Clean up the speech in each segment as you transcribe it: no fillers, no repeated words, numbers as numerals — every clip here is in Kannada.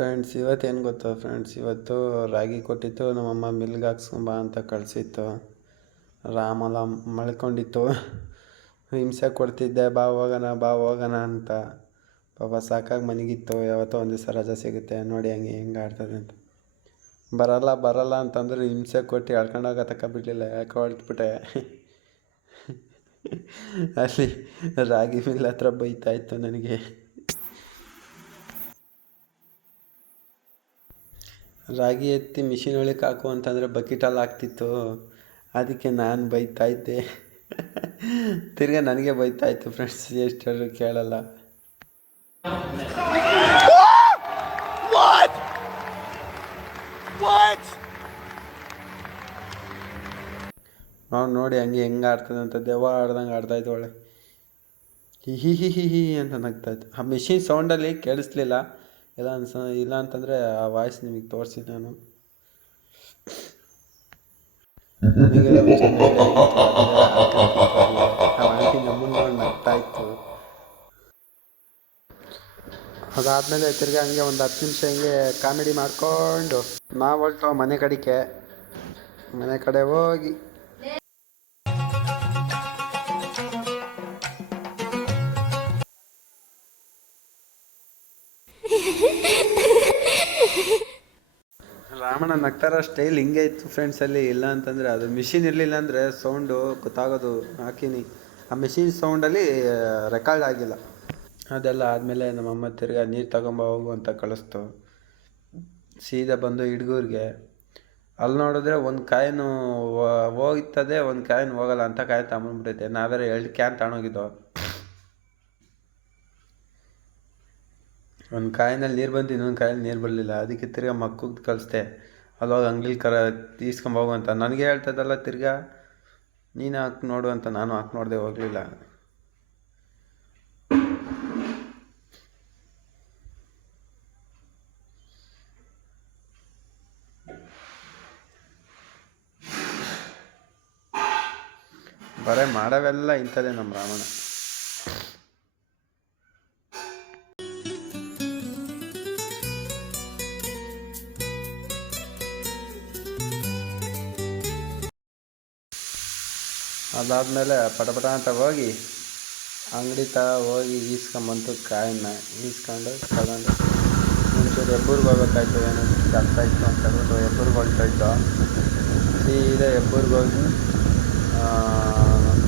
ಫ್ರೆಂಡ್ಸ್ ಇವತ್ತೇನು ಗೊತ್ತಾ ಫ್ರೆಂಡ್ಸ್, ಇವತ್ತು ರಾಗಿ ಕೊಟ್ಟಿತ್ತು ನಮ್ಮಮ್ಮ ಮಿಲ್ಗೆ ಹಾಕ್ಸ್ಕೊಂಬ ಅಂತ ಕಳಿಸಿತ್ತು. ರಾಮಲ್ಲ ಮಳ್ಕೊಂಡಿತ್ತು, ಹಿಂಸೆ ಕೊಡ್ತಿದ್ದೆ, ಬಾ ಹೋಗೋಣ ಅಂತ. ಪಾಪ ಸಾಕಾಗಿ ಮನೆಗಿತ್ತು. ಯಾವತ್ತೋ ಒಂದು ದಿವಸ ರಜೆ ಸಿಗುತ್ತೆ ನೋಡಿ ಹೆಂಗೆ ಆಡ್ತದೆ ಅಂತ. ಬರಲ್ಲ ಅಂತಂದ್ರೆ ಹಿಂಸೆ ಕೊಟ್ಟು ಎಳ್ಕೊಂಡೋಗ ತಕ್ಕ ಬಿಡಲಿಲ್ಲ, ಯಾಕೆ ಹೊರಟ್ಬಿಟ್ಟೆ. ಅಲ್ಲಿ ರಾಗಿ ಮಿಲ್ ಹತ್ರ ಬೈತಾಯಿತ್ತು ನನಗೆ. ರಾಗಿ ಎತ್ತಿ ಮಿಷಿನ್ ಒಳಗೆ ಹಾಕು ಅಂತಂದರೆ ಬಕೆಟಲ್ಲಿ ಹಾಕ್ತಿತ್ತು. ಅದಕ್ಕೆ ನಾನು ಬೈತಾಯಿದ್ದೆ. ತಿರ್ಗಾ ನನಗೆ ಬೈತಾಯಿತ್ತು ಫ್ರೆಂಡ್ಸ್, ಎಷ್ಟು ಹೇಳಿದ್ರು ಕೇಳಲ್ಲ. ನಾವು ನೋಡಿ ಹೆಂಗೆ ಆಡ್ತದೆ ಅಂತ. ದೆವ್ವ ಆಡ್ದಂಗೆ ಆಡ್ತಾಯಿತ್ತು. ಒಳ್ಳೆ ಹಿ ಅಂತ ನಗ್ತಾಯಿತ್ತು. ಆ ಮಿಷಿನ್ ಸೌಂಡಲ್ಲಿ ಕೇಳಿಸ್ಲಿಲ್ಲ. ಇಲ್ಲ ಅಂತಂದರೆ ಆ ವಾಯ್ಸ್ ನಿಮಗೆ ತೋರಿಸಿ ನಾನು. ಆಂಟಿ ನಮ್ಮನ್ನು ನೋಡಿ ನಗ್ತಾಯಿತ್ತು. ಅದಾದಮೇಲೆ ತಿರ್ಗಿ ಹಂಗೆ ಒಂದು 10 ನಿಮಿಷ ಹಿಂಗೆ ಕಾಮಿಡಿ ಮಾಡಿಕೊಂಡು ನಾವು ಹೊರಟು ಮನೆ ಕಡೆ ಹೋಗಿ ರಾಮಣ್ಣ ನಗ್ತಾರ ಸ್ಟೈಲ್ ಹಿಂಗೆ ಇತ್ತು ಫ್ರೆಂಡ್ಸಲ್ಲಿ. ಇಲ್ಲ ಅಂತಂದರೆ ಅದು ಮಿಷಿನ್ ಇರಲಿಲ್ಲ ಅಂದರೆ ಸೌಂಡು ಗೊತ್ತಾಗೋದು. ಹಾಕಿನಿ ಆ ಮಿಷಿನ್ ಸೌಂಡಲ್ಲಿ ರೆಕಾರ್ಡ್ ಆಗಿಲ್ಲ. ಅದೆಲ್ಲ ಆದಮೇಲೆ ನಮ್ಮಮ್ಮ ತಿರ್ಗಾ ನೀರು ತಗೊಂಬ ಹೋಗು ಅಂತ ಕಳಿಸ್ತು. ಸೀದಾ ಬಂದು ಹಿಡ್ಗೂರಿಗೆ. ಅಲ್ಲಿ ನೋಡಿದ್ರೆ ಒಂದು ಕಾಯಿನು ಹೋಗ್ತದೆ, ಒಂದು ಕಾಯಿನ್ ಹೋಗಲ್ಲ ಅಂತ ಕಾಯಿ ತಗೊಂಡ್ಬಿಟ್ಟೈತೆ. ನಾವೇರೆ 2 ಕ್ಯಾನ್ ತಗೊಂಡೋಗಿದ್ದೋ. ಒಂದು ಕಾಯಿನಲ್ಲಿ ನೀರು ಬಂತು, ಇನ್ನೊಂದು ಕಾಯಲ್ಲಿ ನೀರು ಬರಲಿಲ್ಲ. ಅದಕ್ಕೆ ತಿರ್ಗಾ ಮಕ್ಕಳಿಗೆ ಕಳಿಸ್ದೆ, ಅಲ್ಲೋಗಿ ಅಂಗಡಿಲಿ ಈಸ್ಕೊಂಬೋಗು ಅಂತ. ನನಗೆ ಹೇಳ್ತದಲ್ಲ ತಿರ್ಗಾ ನೀನು ಹಾಕಿ ನೋಡು ಅಂತ. ನಾನು ಹಾಕಿ ನೋಡದೆ, ಹೋಗಲಿಲ್ಲ. ಬರೀ ಮಾಡವೆಲ್ಲ ಇಂಥದ್ದೇ ನಮ್ಮ ರಾಮಣ್ಣ. ಅದಾದಮೇಲೆ ಪಟ ಅಂತ ಹೋಗಿ ಅಂಗಡಿ ಹೋಗಿ ಈಸ್ಕೊಂಬಂತು. ಕಾಯಿನ ಈಸ್ಕೊಂಡು ತಗೊಂಡು ಒಂಚೂರು ಹೆಬ್ಬೂರಿಗೆ ಹೋಗ್ಬೇಕಾಯ್ತು. ಏನೋ ಕೆಲಸ ಇತ್ತು ಅಂತ ಹೇಳ್ಬಿಟ್ಟು ಹೆಬ್ಬೂರಿಗೆ ಹೊರಟೋಯ್ತು. ಸೀದಾ ಹೆಬ್ಬೂರಿಗೆ ಹೋಗಿ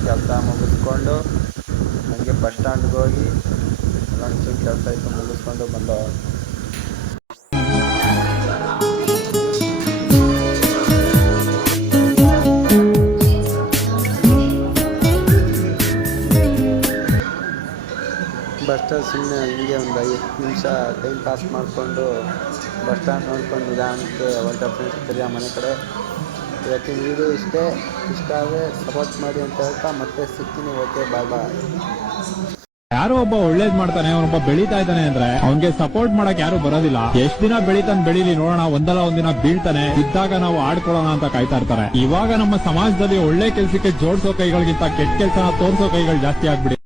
ಕೆಲಸ ಮುಗಿಸ್ಕೊಂಡು ನನಗೆ ಬಸ್ ಸ್ಟ್ಯಾಂಡ್ಗೆ ಹೋಗಿ ಒಂಚೂರು ಕೆಲಸ ಇತ್ತು ಮುಗಿಸ್ಕೊಂಡು ಬಂದೋ. ಬಸ್ ಸ್ಟ್ಯಾಂಡ್ ಸುಮ್ಮನೆ ಹಿಂಗೆ ಒಂದು 5 ನಿಮಿಷ ಟೈಮ್ ಪಾಸ್ ಮಾಡಿಕೊಂಡು ಬಸ್ ಸ್ಟ್ಯಾಂಡ್ ನೋಡ್ಕೊಂಡು ನಿಧಾನಕ್ಕೆ ಹೊರಟ ಫ್ರೆಂಡ್ಸ್ ತಿರ್ಗಾ ಮನೆ ಕಡೆ. ಇವತ್ತಿನ ವೀಡಿಯೋ ಇಷ್ಟ ಆದರೆ ಸಪೋರ್ಟ್ ಮಾಡಿ ಅಂತ ಹೇಳ್ತಾ ಮತ್ತೆ ಸಿಗ್ತೀನಿ. ಓಕೆ, ಬಾಯ್. ಯಾರೋ ಒಬ್ಬ ಒಳ್ಳೇದ್ ಮಾಡ್ತಾನೆ, ಅವನೊಬ್ಬ ಬೆಳೀತಾ ಇದ್ದಾನೆ ಅಂದ್ರೆ ಅವನ್ಗೆ ಸಪೋರ್ಟ್ ಮಾಡಕ್ ಯಾರು ಬರೋದಿಲ್ಲ. ಎಷ್ಟ್ ದಿನ ಬೆಳೀಲಿ ನೋಡೋಣ, ಒಂದಲ್ಲ ಒಂದಿನ ಬೀಳ್ತಾನೆ, ಇದ್ದಾಗ ನಾವು ಆಡ್ಕೊಳ್ಳೋಣ ಅಂತ ಕಾಯ್ತಾ ಇರ್ತಾರೆ. ಇವಾಗ ನಮ್ಮ ಸಮಾಜದಲ್ಲಿ ಒಳ್ಳೆ ಕೆಲ್ಸಕ್ಕೆ ಜೋಡಿಸೋ ಕೈಗಳಿಗಿಂತ ಕೆಟ್ಟ ಕೆಲ್ಸನ ತೋರಿಸೋ ಕೈಗಳು ಜಾಸ್ತಿ ಆಗ್ಬಿಡಿ.